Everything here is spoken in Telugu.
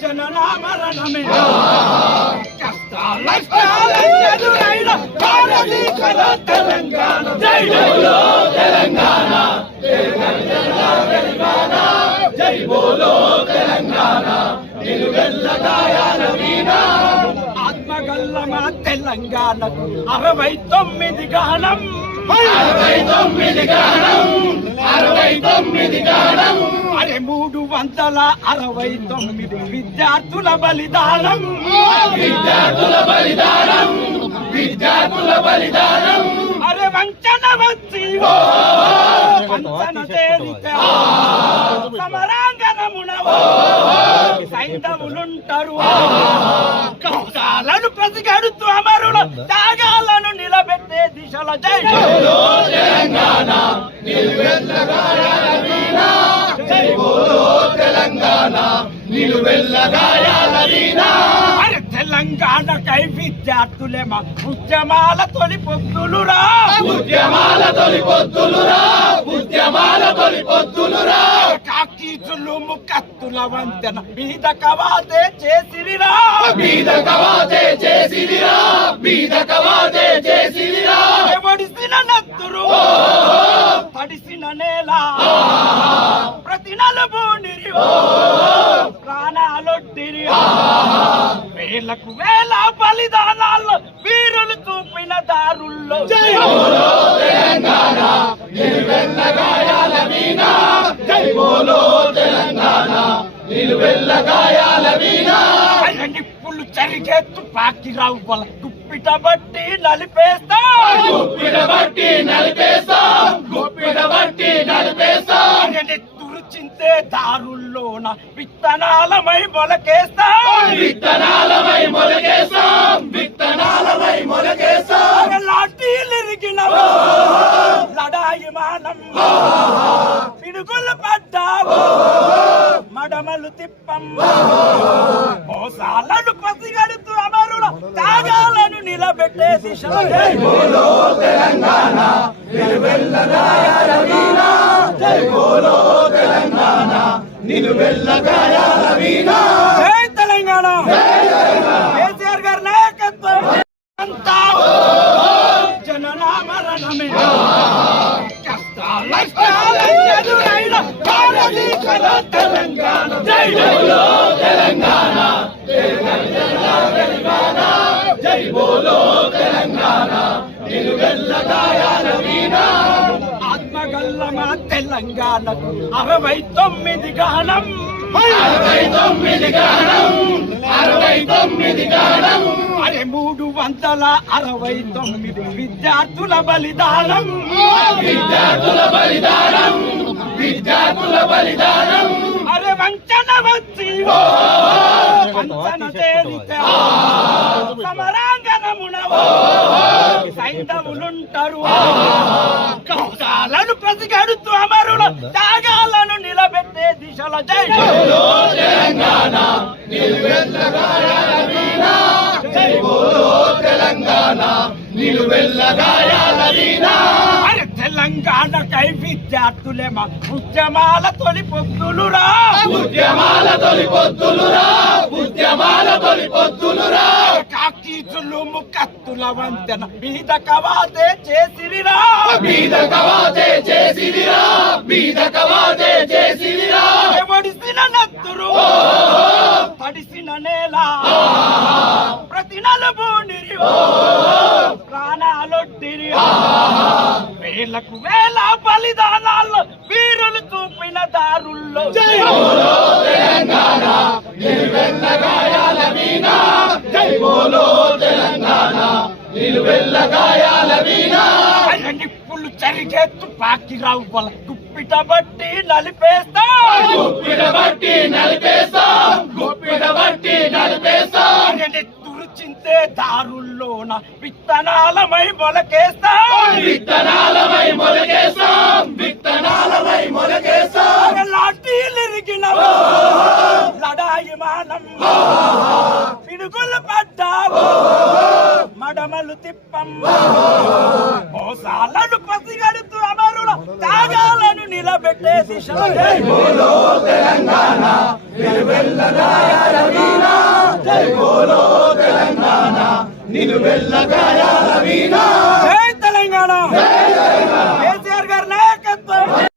జననామరణమే కష్టాలెదురైన భారతీకర తెలంగాణ జై బోలో తెలంగాణ జై బోలో తెలంగాణ నిలువెల్లగాయాల వీణ ఆత్మగల్లమ తెలంగాణ 69 గానం 69 గానం అరే 369 విద్యార్థుల బలిదానం అరే వంచన వచ్చి వంచన తేలితే సమరాంగణమున సైంధవులుంటారు కౌశాలను పసిగడుతూ అమరుల త్యాగాలను నిలబెట్టే దిశల జై బోలో తెలంగాణ జై బోలో తెలంగాణ నిలువెల్లగాయాల వీణ అరే తెలంగాణకై విద్యార్థులేమా ఉద్యమాల తొలి పొద్దులురా కాకీచులు ముక్కత్తుల వంతెన బీద కవాతే చేసిరిరా ఎవడిసిన నత్తురు తడిసిన నేల ప్రతి నలుబూనిరి ప్రాణాలొడ్డిరి వేలకు వేల బలిదానాల్లో వీరులు చూపిన దారుల్లో జై బోలో తెలంగాణ నిలువెల్లగాయాల వీణ జై బోలో తెలంగాణ నిలువెల్లగాయాల వీణ నిప్పులు చరిగే తుపాకి రవ్వల గుప్పిట బట్టి నలిపేస్తా తురుచింతే దారుల్లోన విత్తనాలమై మొలకేస్తా లాఠీలిరిగిన లడాయి మానం పిడుగులు పడ్డావు మడమలు తిప్పం మోసాలను పసిగడుతూ అమరుల త్యాగాలను నిలబెట్టే దిశ జై బోలో తెలంగాణ నిలువెల్లగాయాల వీణ జై బోలో తెలంగాణ నిలువెల్లగాయాల వీణ జై తెలంగాణ కేసీఆర్ గారి నాయకత్వం జననామరణమే కష్టాలెదురైన భారతీకర తెలంగాణ జై బోలో తెలంగాణ జై బోలో తెలంగాణ నిలువెల్లగాయాల వీణ ఆత్మగల్లమ తెలంగాణ 69 గానం 69 గానం అరే 369 విద్యార్థుల బలిదానం అరే వంచన వచ్చి వంచన తేలితే సమరాంగణమున సైంధవులుంటారు కౌశాలను పసిగడుతూ అమరుల త్యాగాలను నిలబెట్టే దిశల జై బోలో తెలంగాణ నిలువెల్లగాయాల వీణ జై బోలో తెలంగాణ నిలువెల్లగాయాల వీణ అరే తెలంగాణకై విద్యార్థులేమా ఉద్యమాల తొలి పొద్దులురా కాకీచులు ముక్కత్తుల వంతెన బీద కవాతే చేసిరిరా ఎవడిసిన నత్తురు తడిసిన నేల ప్రతి నలుబూనిరి ప్రాణాలొడ్డిరి వేలకు వేల బలిదానాల్లో వీరులు చూపిన దారుల్లో జై బోలో తెలంగాణ నిలువెల్లగాయాల వీణ జై బోలో తెలంగాణ నిలువెల్లగాయాల వీణ నిప్పులు చరిగే తుపాకి రవ్వల గుప్పిట బట్టి నలిపేస్తా తురుచింతే దారుల్లోన విత్తనాలమై మొలకేస్తా లాఠీలిరిగిన లడాయి మానం పిడుగులు పడ్డావు మడమలు తిప్పం మోసాలను పసిగడుతూ అమరుల త్యాగాలను నిలబెట్టే దిశ జై బోలో తెలంగాణ జై బోలో తెలంగాణ నిలువెల్ల గాయాల వీణ